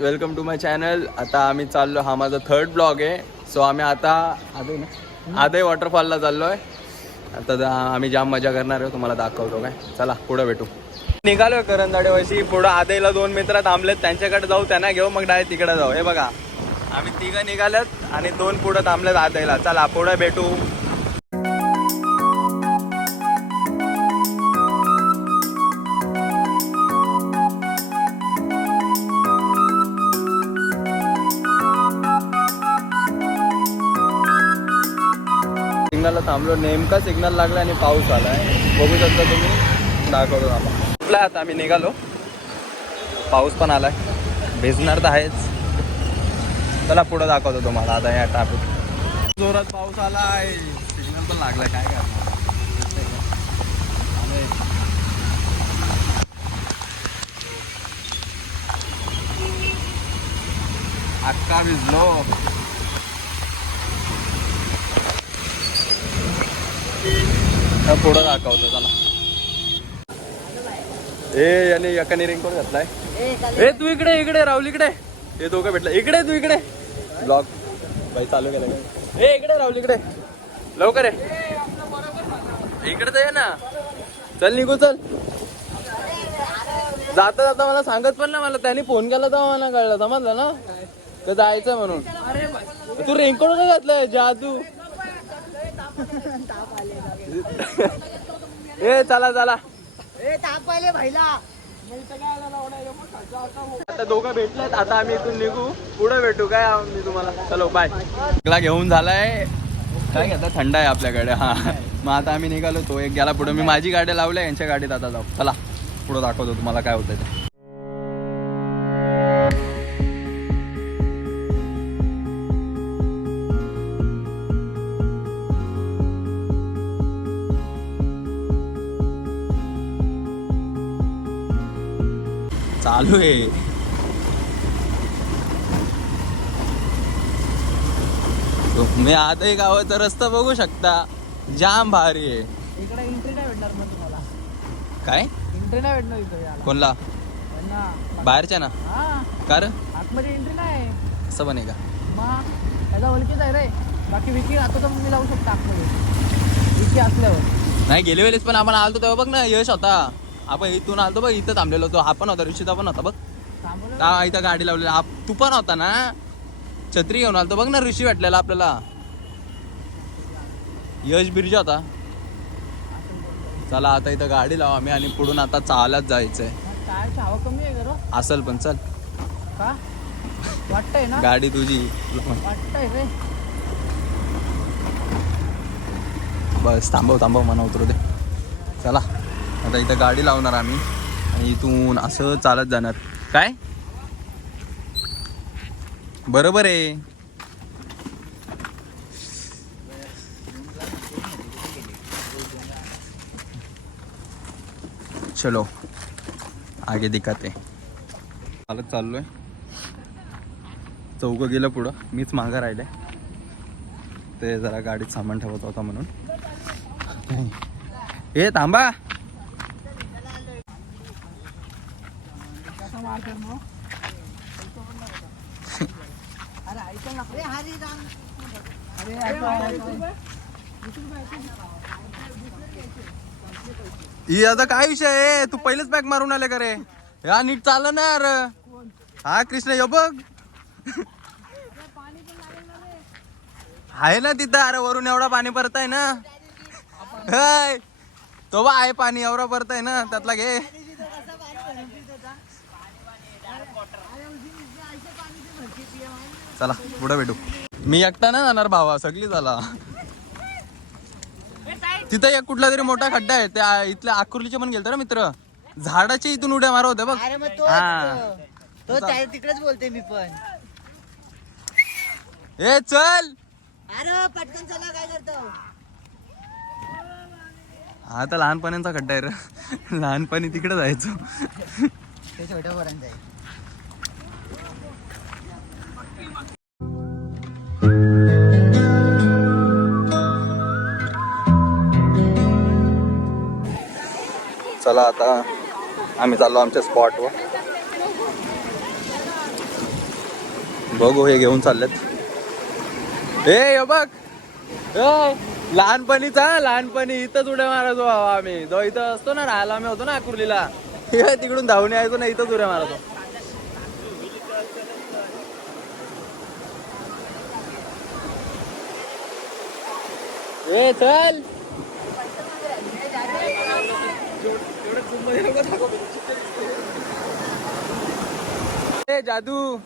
Welcome to my channel. आता आम्ही चाललो, हा माझा थर्ड ब्लॉग आहे. सो आम्ही आता आदे वॉटरफॉलला चाललो आहे. आता आम्ही जाम मजा करणार आहे, तुम्हाला दाखवतो काय. चला पुढे भेटू. निघालोय करंजाडेवाशी. पुढं आदेला 2 मित्र थांबलेत, त्यांच्याकडे जाऊ, त्यांना घेऊ, मग डायरेक्ट तिकडे जाऊ. हे बघा आम्ही 3 निघालेत आणि 2 पुढं थांबलेत आदेला. चला पुढे भेटू. सिग्नलला थांबलो, नेमका सिग्नल लागला आणि पाऊस आलाय. बघू शकता तुम्ही, दाखवतो आपण. आता आम्ही निघालो, पाऊस पण आलाय, भिजणार तर आहेच. चला पुढं दाखवतो तुम्हाला. आता या ट्रॅफिक जोरात पाऊस आलाय, सिग्नल पण लागलाय, काय करणार. अक्का भिजलो. पुढं दाखवतो चला. याने एकाने रेनकोट घातलाय. तू इकडे इकडे राहुल इकडे. हे दोघं भेटलं. इकडे तू इकडे. ब्लॉग बाई चालू केलं काय. इकडे राहुल इकडे लवकर आहे. इकडे तर ये ना. चल निघू चल. जाता जाता मला सांगत पण ना, मला त्याने फोन केला तेव्हा मला कळलं, समजलं ना तर जायचं म्हणून. तू रेनकोट का घातलाय जादू. चला चला. आता दोघं भेटलेत, आता आम्ही इथून निघू, पुढे भेटू काय मी तुम्हाला. चलो बाय. घेऊन झालाय, काय घेता, थंड आहे आपल्याकडे. हा मग आता आम्ही निघालो. तो एक गेला पुढे, मी माझी गाडी लावल्या, यांच्या गाडीत आता जाऊ. चला पुढे दाखवतो तुम्हाला काय होतं ते. चालू आहे. तुम्ही आता गावाचा रस्ता बघू शकता, जाम भारी आहे. इकडे एंट्री नाही भेटणार मग तुम्हाला. काय एंट्री नाही भेटणार इथं. कोणला बाहेरच्या ना. कार आतमध्ये एंट्री नाही. असं पण आहे का. मग त्याचा ओळखीच आहे रे. बाकी विकी आता तर मग मी लावू शकतो आतमध्ये, विकी असल्यावर. नाही गेले वेळेस पण आपण आलतो तेव्हा बघ ना, यश होता. आपण इथून आलतो बघ, इथं थांबलेलो होतो. हा पण होता, ऋषिता पण होता बघ. इथं गाडी लावलेला तू पण होता ना. छत्री घेऊन आलतो बघ ना, ऋषी भेटलेला आपल्याला. यश बिर्जा होता. चला आता इथं गाडी लावा आम्ही, आणि पुढून आता चालत जायचंय. काय हवा कमी आहे का असेल पण चल. का वाटतंय ना, गाडी तुझी वाटतंय रे. बस थांबव म्हणा, उतरू दे. चला आता इथं गाडी लावणार आम्ही आणि इथून असं चालत जाणार. काय बरोबर आहे. चलो आगे दिखाते. चालत चाललोय. चौघं गेलं पुढं, मीच मागं राहिले. ते जरा गाडीत सामान ठेवत होता म्हणून. हे थांबा. ही आता काय विषय आहे, तू पहिलेच बॅग मारून आले का रे. या नीट चाललं ना यार. हा कृष्ण यो बघ आहे ना तिथं. अरे वरून एवढा पाणी परत आहे ना. तो बा आहे पाणी एवढा परत आहे ना, त्यातला घे. चला पुढे भेटू. मी एकटा नाही जाणार भावा, सगळी झाला. तिथं एक कुठला तरी मोठा खड्डा आहे, त्या इथल्या आकुर्लीचे पण गेलते ना मित्र. झाडाच्या इथून उड्या मारत होते बघ. तिकडेच बोलते मी पण. ए चल. अरे पटकन चला, काय करतो. हा तर लहानपणीचा खड्डा आहे रे. लहानपणी तिकडे जायचो. ते छोट्या पोरांचं आहे. चला आता आम्ही चाललो आमच्या स्पॉटवर. बघू हे घेऊन चाललेत. हे बघ लहानपणी इथंच उड्या मारायचो बाबा आम्ही. जो इथं असतो ना राहायला, आम्ही होतो ना कुर्लीला, तिकडून धावून यायचो ना, इथंच उड्या मारायचो. ए चल ए जादू.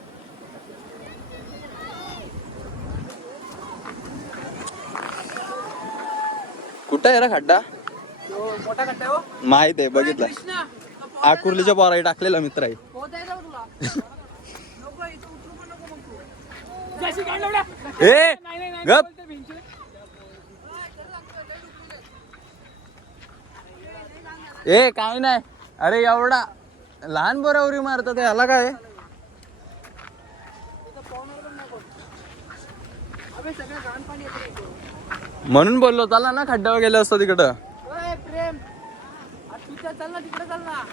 कुठं आहे रे खड्डा? मोठा खड्डा हो. माहित आहे, बघितलं. आकुर्लीच्या पोराही टाकलेला मित्र आहे. ए गप. ए काय नाही. अरे एवढा लहान बरोबरी मारतात याला काय. म्हणून बोललो चला ना खड्ड्यावर गेलो असतो तिकडं. प्रेम चल ना तिकडे, चल ना.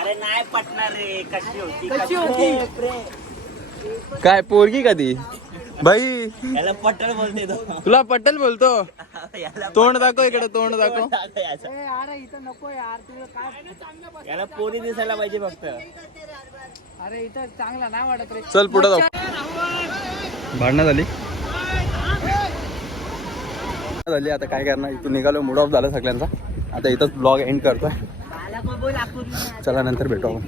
अरे नाही पटणार रे. कशी होती कशी होती? काय पोरगी कधी भाई. याला पटल बोलते तो. तुला पटेल बोलतो. याला तोंड दाखव इकडे, तोंड दाखव. अरे इथं नको यार, तुला काय. याला पोरी दिसायला पाहिजे फक्त. अरे इथं चांगला नाही वाटत रे. चल पुढे जाऊ. भांडणं झाली. आता काय करणार, इथून निघालो, मूड ऑफ झाला सगळ्यांचा. आता इथंच ब्लॉग एंड करतोय. चला नंतर भेटू आपण.